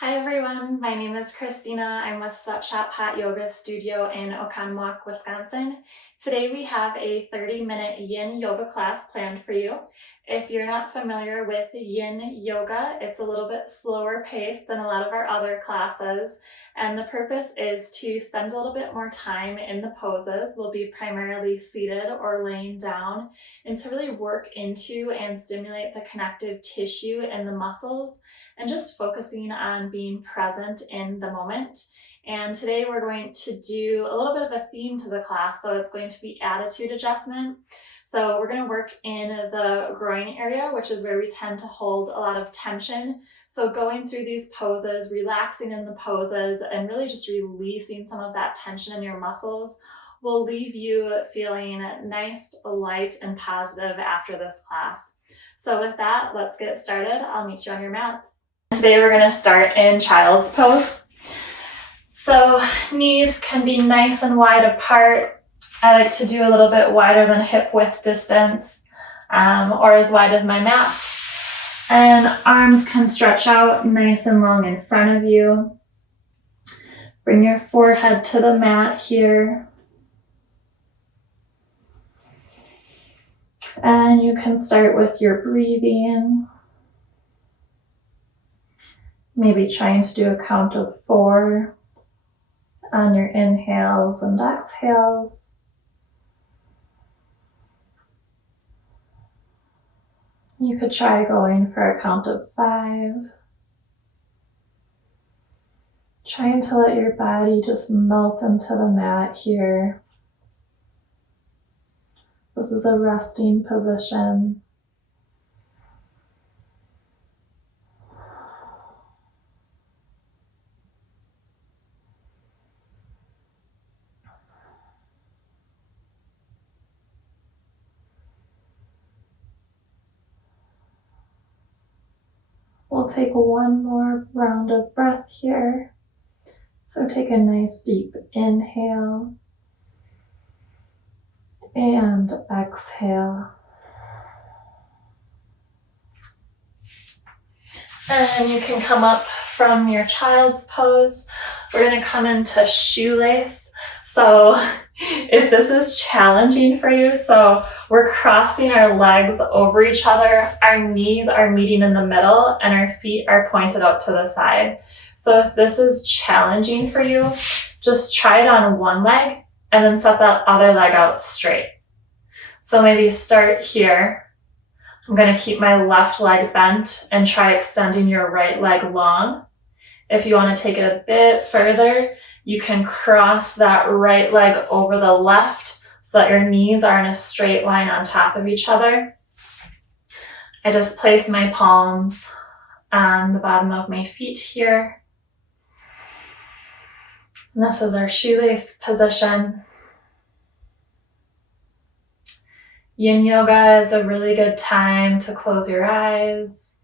Hi everyone, my name is Christina. I'm with Sweatshop Hot Yoga Studio in Oconomowoc, Wisconsin. Today we have a 30-minute Yin yoga class planned for you. If you're not familiar with Yin yoga, it's a little bit slower paced than a lot of our other classes, and the purpose is to spend a little bit more time in the poses. We'll be primarily seated or laying down, and to really work into and stimulate the connective tissue and the muscles, and just focusing on being present in the moment. And today we're going to do a little bit of a theme to the class, so it's going to be attitude adjustment. So we're going to work in the groin area, which is where we tend to hold a lot of tension. So going through these poses, relaxing in the poses, and really just releasing some of that tension in your muscles will leave you feeling nice, light, and positive after this class. So with that, let's get started. I'll meet you on your mats. Today we're going to start in child's pose. So knees can be nice and wide apart. I like to do a little bit wider than hip width distance, or as wide as my mat. And arms can stretch out nice and long in front of you. Bring your forehead to the mat here. And you can start with your breathing. Maybe trying to do a count of 4 on your inhales and exhales. You could try going for a count of 5. Trying to let your body just melt into the mat here. This is a resting position. We'll take one more round of breath here. So take a nice deep inhale and exhale. And you can come up from your child's pose. We're going to come into shoelace. So if this is challenging for you, so we're crossing our legs over each other, our knees are meeting in the middle, and our feet are pointed out to the side. So if this is challenging for you, just try it on one leg and then set that other leg out straight. So maybe start here. I'm going to keep my left leg bent and try extending your right leg long. If you want to take it a bit further, you can cross that right leg over the left so that your knees are in a straight line on top of each other. I just place my palms on the bottom of my feet here. And this is our shoelace position. Yin yoga is a really good time to close your eyes.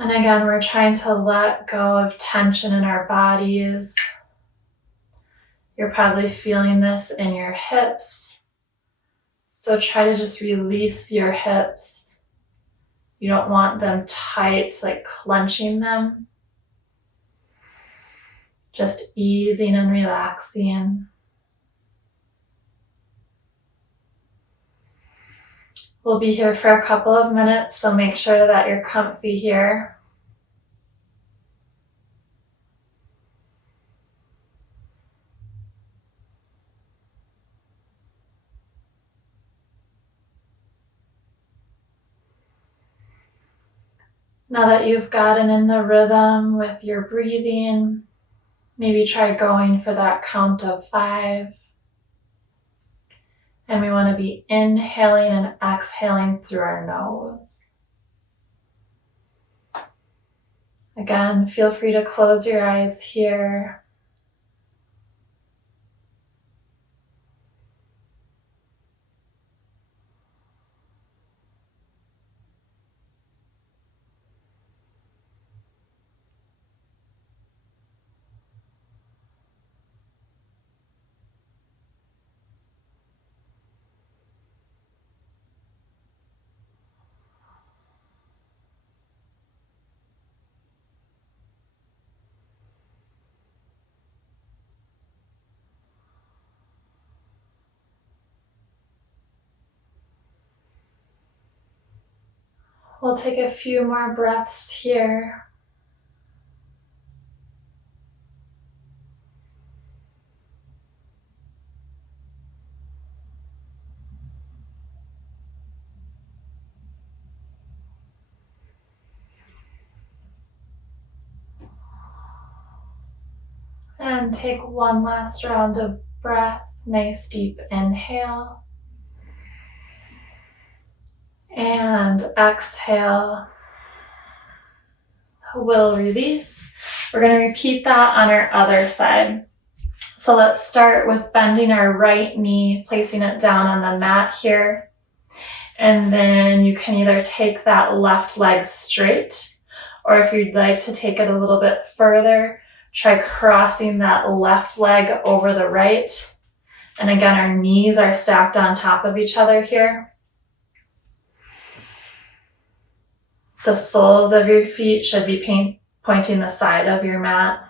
And again, we're trying to let go of tension in our bodies. You're probably feeling this in your hips. So try to just release your hips. You don't want them tight, like clenching them. Just easing and relaxing. We'll be here for a couple of minutes, so make sure that you're comfy here. Now that you've gotten in the rhythm with your breathing, maybe try going for that count of 5. And we want to be inhaling and exhaling through our nose. Again, feel free to close your eyes here. We'll take a few more breaths here. And take one last round of breath. Nice deep inhale. And exhale. We'll release. We're going to repeat that on our other side. So let's start with bending our right knee, placing it down on the mat here. And then you can either take that left leg straight, or if you'd like to take it a little bit further, try crossing that left leg over the right. And again, our knees are stacked on top of each other here. The soles of your feet should be pointing the side of your mat.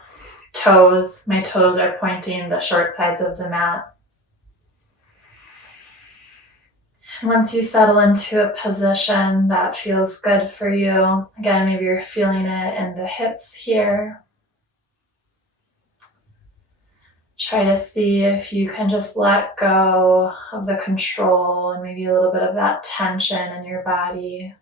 My toes are pointing the short sides of the mat. And once you settle into a position that feels good for you, again, maybe you're feeling it in the hips here. Try to see if you can just let go of the control and maybe a little bit of that tension in your body.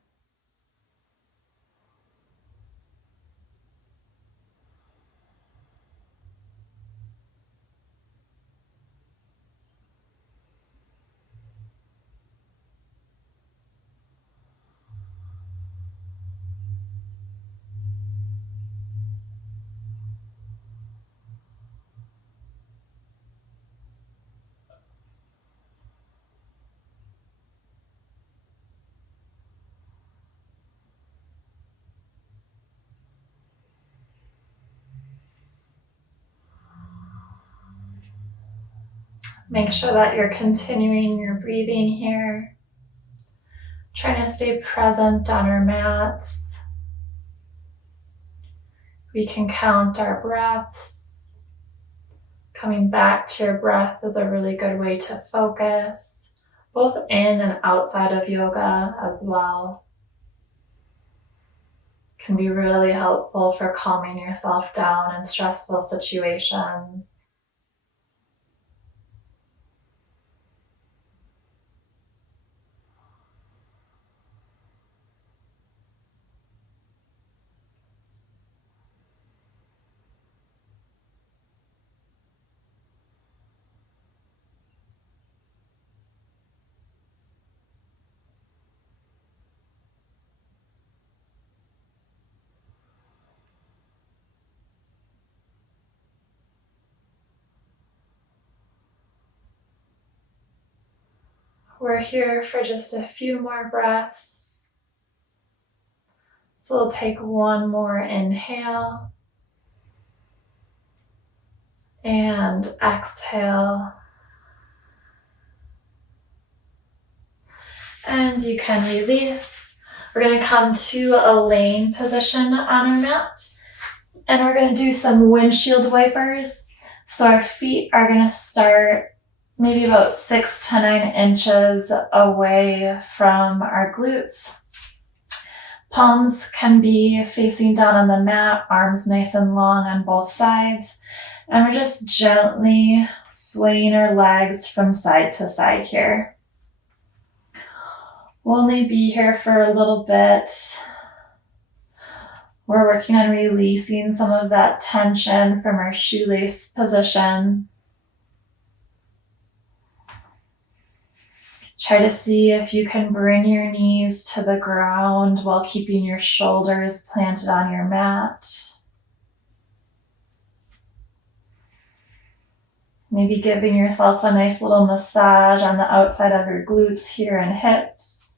Make sure that you're continuing your breathing here. Trying to stay present on our mats. We can count our breaths. Coming back to your breath is a really good way to focus, both in and outside of yoga as well. Can be really helpful for calming yourself down in stressful situations. We're here for just a few more breaths. So we'll take one more inhale and exhale. And you can release. We're going to come to a laying position on our mat. And we're going to do some windshield wipers. So our feet are going to start maybe about 6 to 9 inches away from our glutes. Palms can be facing down on the mat, arms nice and long on both sides. And we're just gently swaying our legs from side to side here. We'll only be here for a little bit. We're working on releasing some of that tension from our shoelace position. Try to see if you can bring your knees to the ground while keeping your shoulders planted on your mat. Maybe giving yourself a nice little massage on the outside of your glutes here and hips.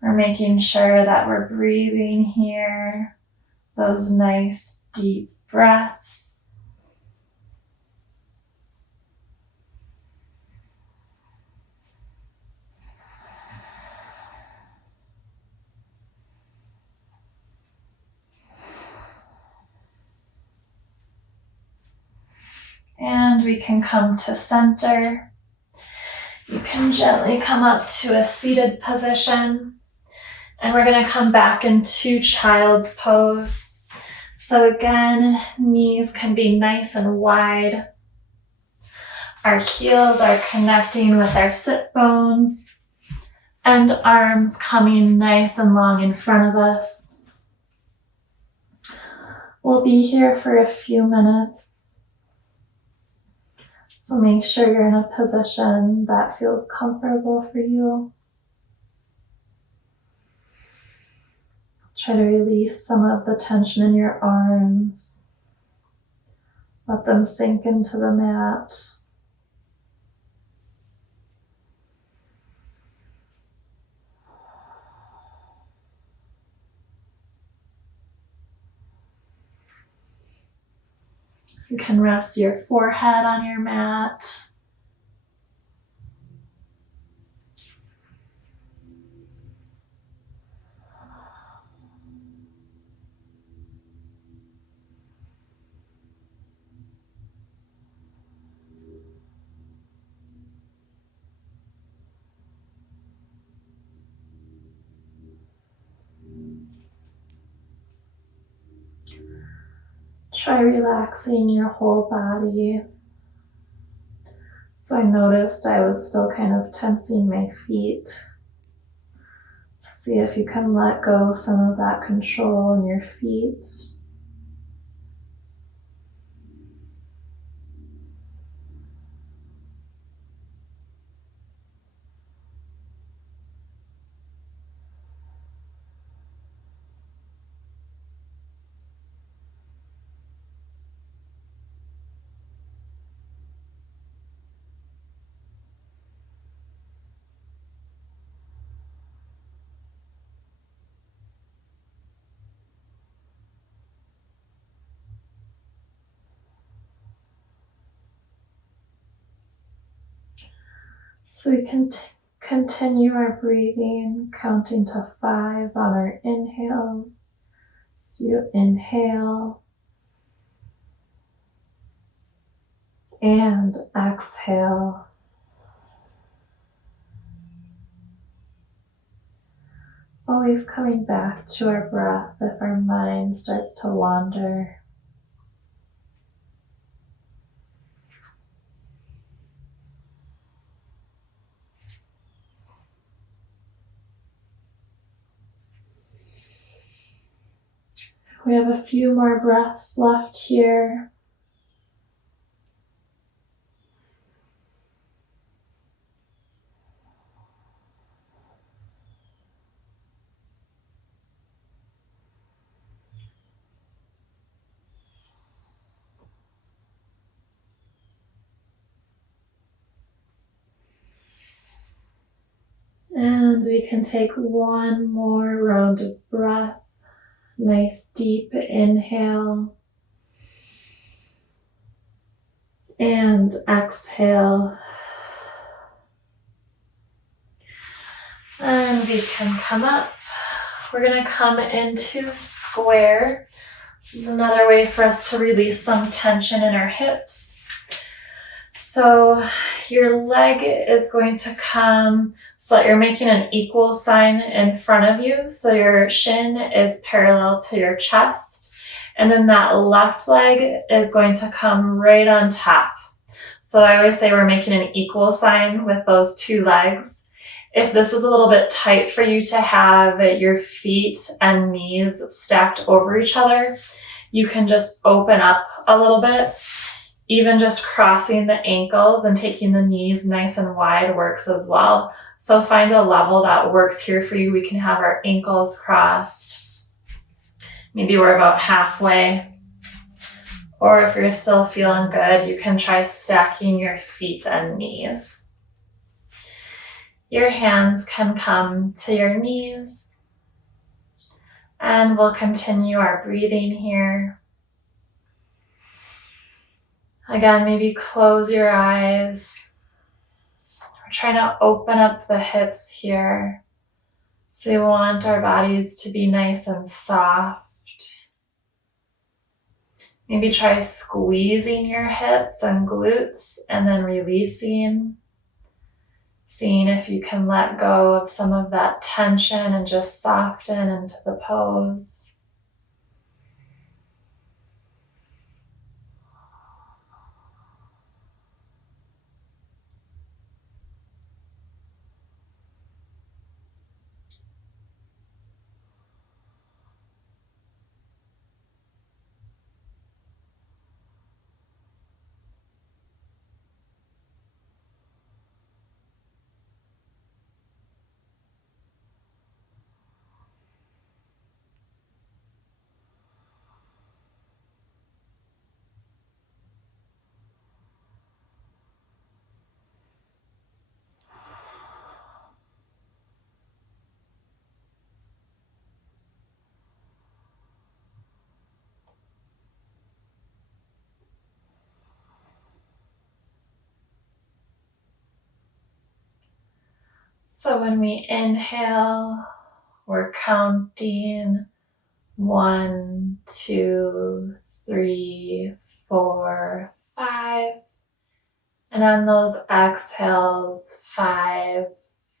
We're making sure that we're breathing here, those nice deep breaths. And we can come to center. You can gently come up to a seated position. And we're going to come back into child's pose. So again, knees can be nice and wide. Our heels are connecting with our sit bones. And arms coming nice and long in front of us. We'll be here for a few minutes. So make sure you're in a position that feels comfortable for you. Try to release some of the tension in your arms. Let them sink into the mat. You can rest your forehead on your mat. Try relaxing your whole body. So I noticed I was still kind of tensing my feet. So see if you can let go some of that control in your feet. So we can continue our breathing, counting to 5 on our inhales. So you inhale and exhale. Always coming back to our breath if our mind starts to wander. We have a few more breaths left here. And we can take one more round of breath. Nice deep inhale. And exhale. And we can come up. We're going to come into square. This is another way for us to release some tension in our hips. So your leg is going to come so that you're making an equal sign in front of you. So your shin is parallel to your chest. And then that left leg is going to come right on top. So I always say we're making an equal sign with those two legs. If this is a little bit tight for you to have your feet and knees stacked over each other, you can just open up a little bit. Even just crossing the ankles and taking the knees nice and wide works as well. So find a level that works here for you. We can have our ankles crossed. Maybe we're about halfway. Or if you're still feeling good, you can try stacking your feet and knees. Your hands can come to your knees. And we'll continue our breathing here. Again, maybe close your eyes. We're trying to open up the hips here. So we want our bodies to be nice and soft. Maybe try squeezing your hips and glutes and then releasing. Seeing if you can let go of some of that tension and just soften into the pose. So when we inhale, we're counting 1, 2, 3, 4, 5. And on those exhales, 5,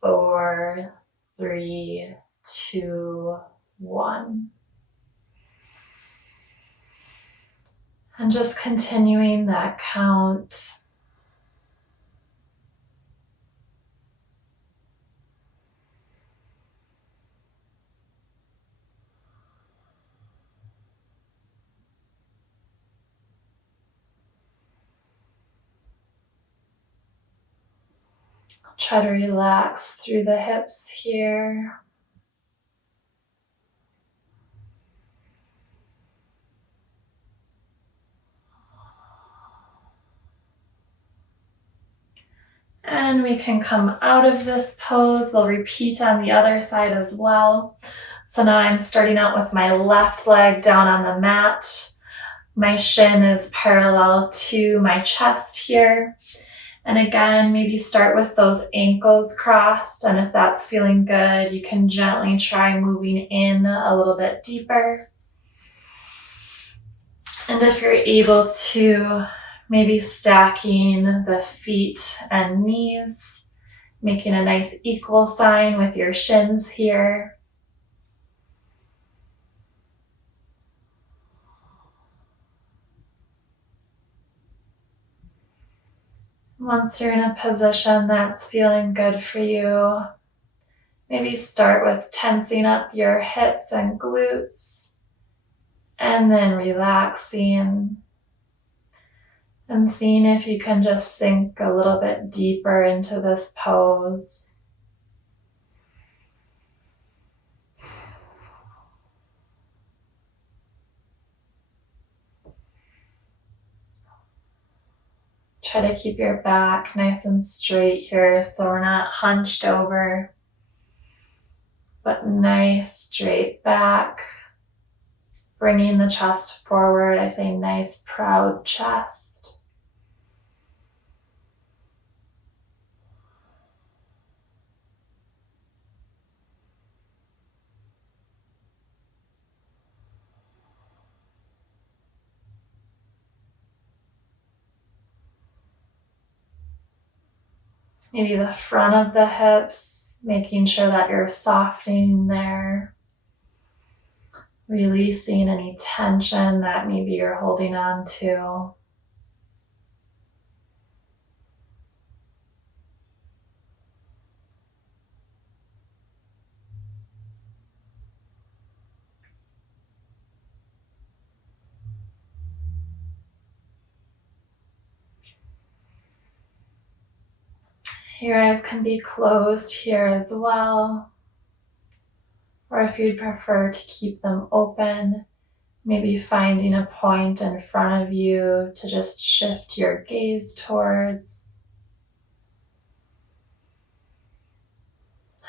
4, 3, 2, 1. And just continuing that count. Try to relax through the hips here. And we can come out of this pose. We'll repeat on the other side as well. So now I'm starting out with my left leg down on the mat. My shin is parallel to my chest here. And again, maybe start with those ankles crossed. And if that's feeling good, you can gently try moving in a little bit deeper. And if you're able to, maybe stacking the feet and knees, making a nice equal sign with your shins here. Once you're in a position that's feeling good for you, maybe start with tensing up your hips and glutes, and then relaxing and seeing if you can just sink a little bit deeper into this pose. Try to keep your back nice and straight here so we're not hunched over, but nice straight back. Bringing the chest forward, I say nice proud chest. Maybe the front of the hips, making sure that you're softening there. Releasing any tension that maybe you're holding on to. Your eyes can be closed here as well. Or if you'd prefer to keep them open, maybe finding a point in front of you to just shift your gaze towards.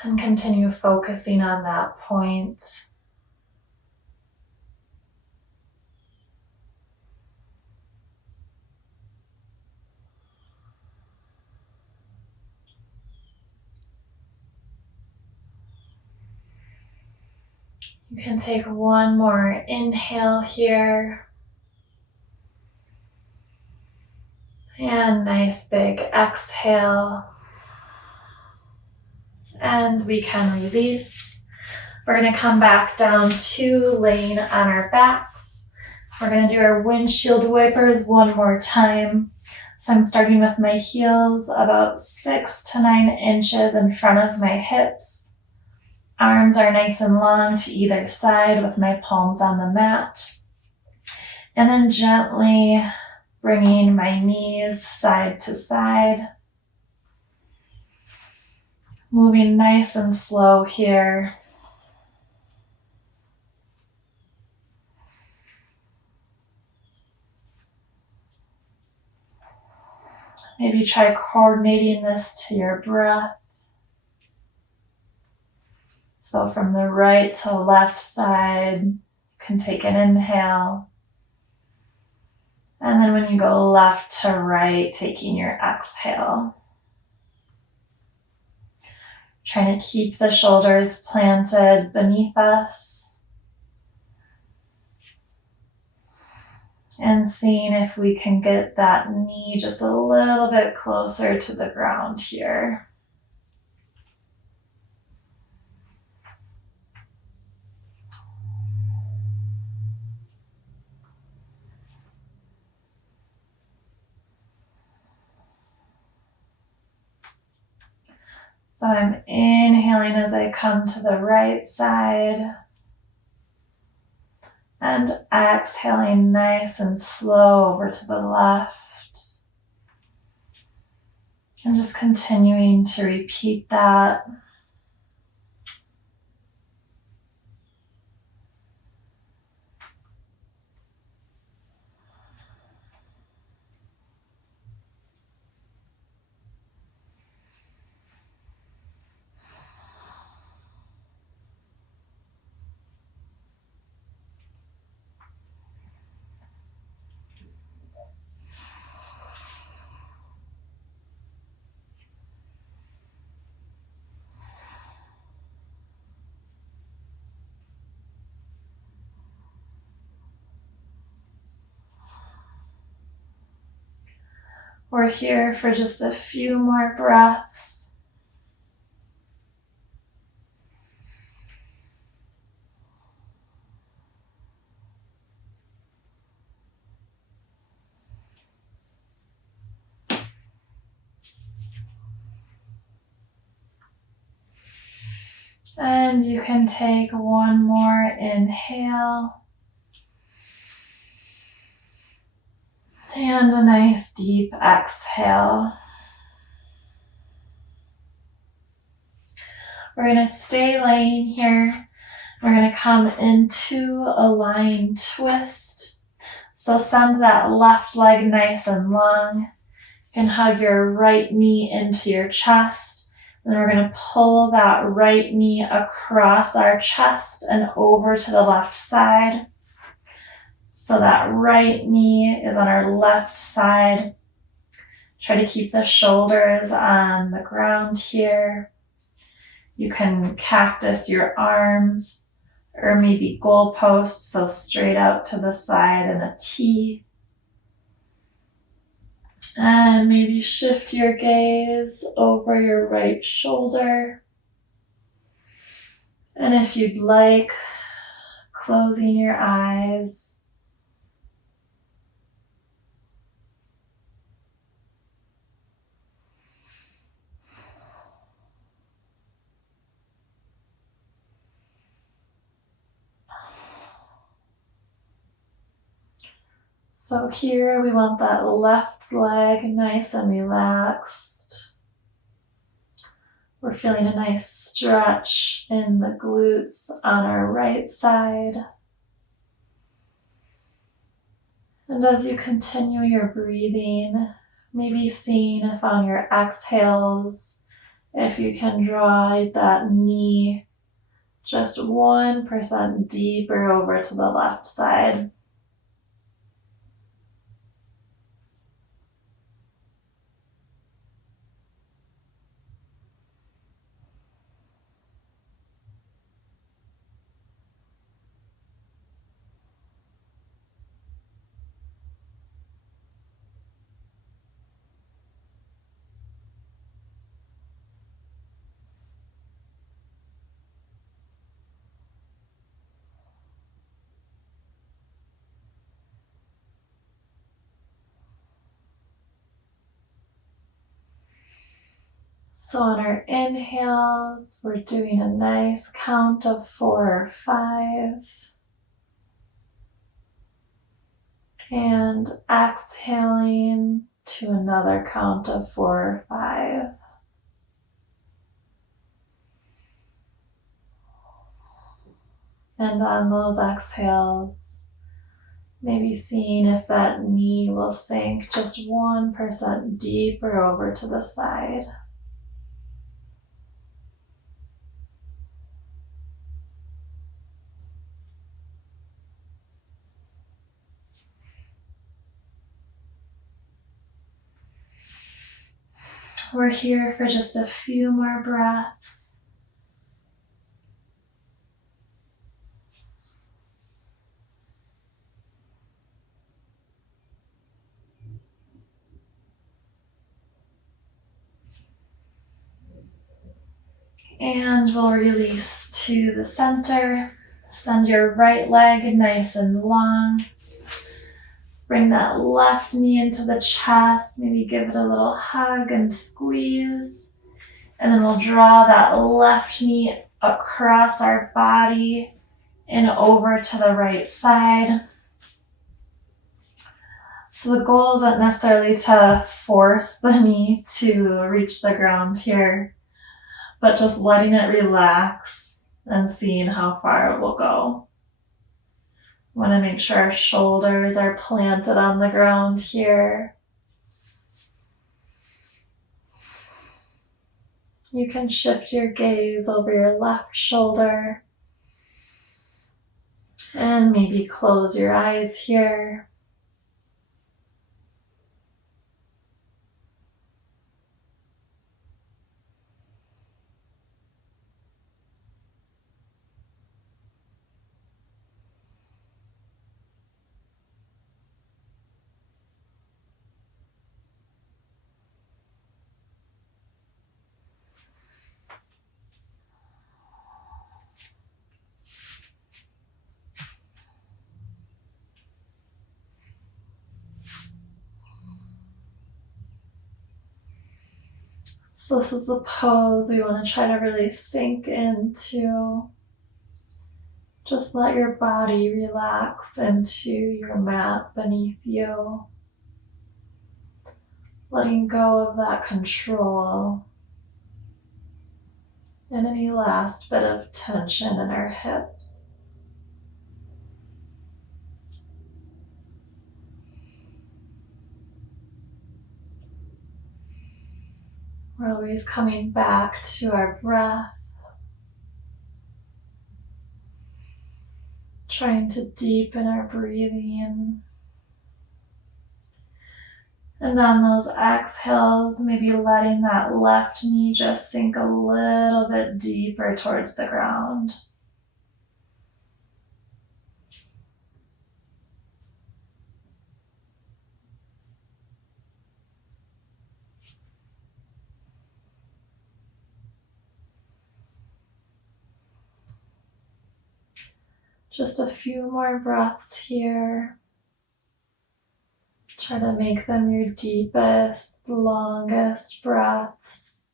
And continue focusing on that point. You can take one more inhale here. And nice big exhale. And we can release. We're going to come back down to laying on our backs. We're going to do our windshield wipers one more time. So I'm starting with my heels about 6 to 9 inches in front of my hips. Arms are nice and long to either side with my palms on the mat. And then gently bringing my knees side to side. Moving nice and slow here. Maybe try coordinating this to your breath. So from the right to left side, you can take an inhale. And then when you go left to right, taking your exhale. Trying to keep the shoulders planted beneath us. And seeing if we can get that knee just a little bit closer to the ground here. So I'm inhaling as I come to the right side and exhaling nice and slow over to the left. And just continuing to repeat that. We're here for just a few more breaths. And you can take one more inhale. And a nice deep exhale. We're going to stay laying here. We're going to come into a lying twist. So send that left leg nice and long. You can hug your right knee into your chest. And then we're going to pull that right knee across our chest and over to the left side. So that right knee is on our left side. Try to keep the shoulders on the ground here. You can cactus your arms or maybe goalposts, so straight out to the side in a T. And maybe shift your gaze over your right shoulder. And if you'd like, closing your eyes. So here we want that left leg nice and relaxed. We're feeling a nice stretch in the glutes on our right side. And as you continue your breathing, maybe seeing if on your exhales, if you can draw that knee just 1% deeper over to the left side. So on our inhales, we're doing a nice count of 4 or 5. And exhaling to another count of 4 or 5. And on those exhales, maybe seeing if that knee will sink just 1% deeper over to the side. We're here for just a few more breaths. And we'll release to the center. Send your right leg nice and long. Bring that left knee into the chest. Maybe give it a little hug and squeeze. And then we'll draw that left knee across our body and over to the right side. So the goal isn't necessarily to force the knee to reach the ground here, but just letting it relax and seeing how far it will go. We want to make sure our shoulders are planted on the ground here. You can shift your gaze over your left shoulder and maybe close your eyes here. So this is the pose we want to try to really sink into. Just let your body relax into your mat beneath you. Letting go of that control and any last bit of tension in our hips. We're always coming back to our breath, trying to deepen our breathing. And on those exhales, maybe letting that left knee just sink a little bit deeper towards the ground. Just a few more breaths here. Try to make them your deepest, longest breaths.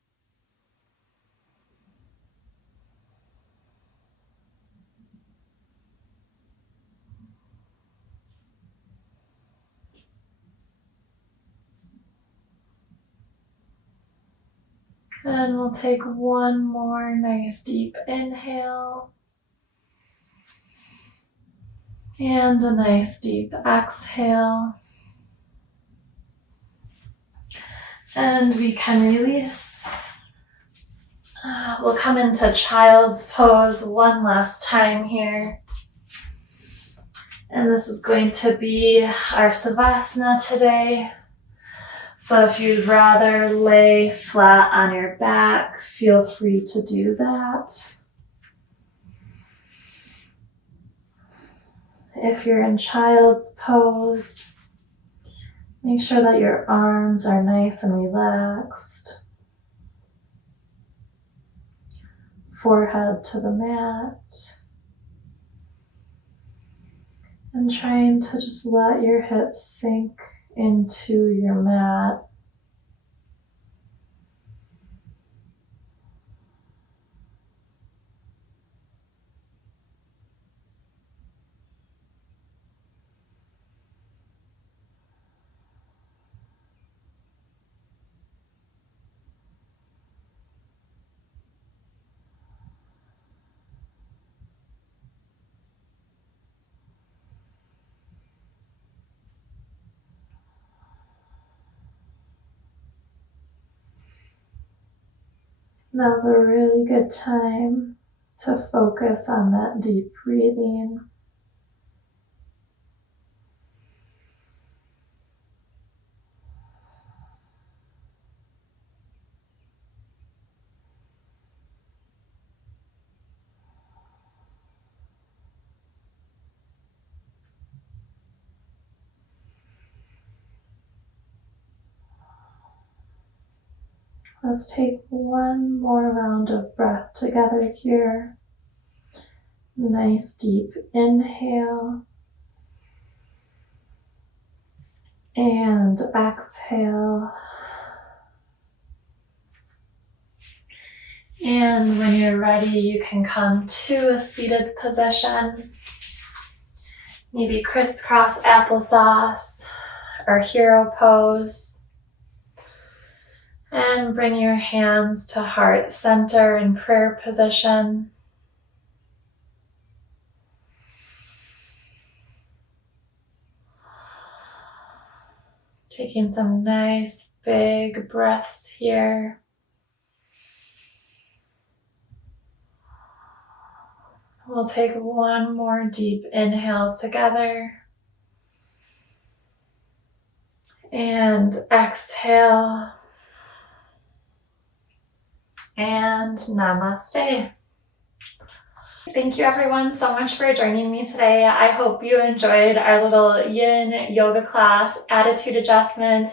And we'll take one more nice deep inhale. And a nice deep exhale. And we can release. We'll come into child's pose one last time here. And this is going to be our savasana today. So if you'd rather lay flat on your back, feel free to do that. If you're in child's pose, make sure that your arms are nice and relaxed. Forehead to the mat. And trying to just let your hips sink into your mat. Now's a really good time to focus on that deep breathing. Let's take one more round of breath together here. Nice deep inhale and exhale. And when you're ready, you can come to a seated position. Maybe crisscross applesauce or hero pose. And bring your hands to heart center in prayer position. Taking some nice big breaths here. We'll take one more deep inhale together. And exhale. And namaste. Thank you everyone so much for joining me today. I hope you enjoyed our little yin yoga class, attitude adjustment.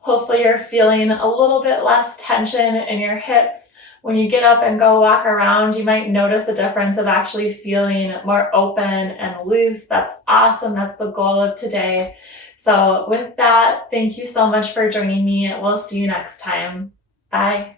Hopefully you're feeling a little bit less tension in your hips. When you get up and go walk around, you might notice a difference of actually feeling more open and loose. That's awesome. That's the goal of today. So with that, thank you so much for joining me. We'll see you next time. Bye.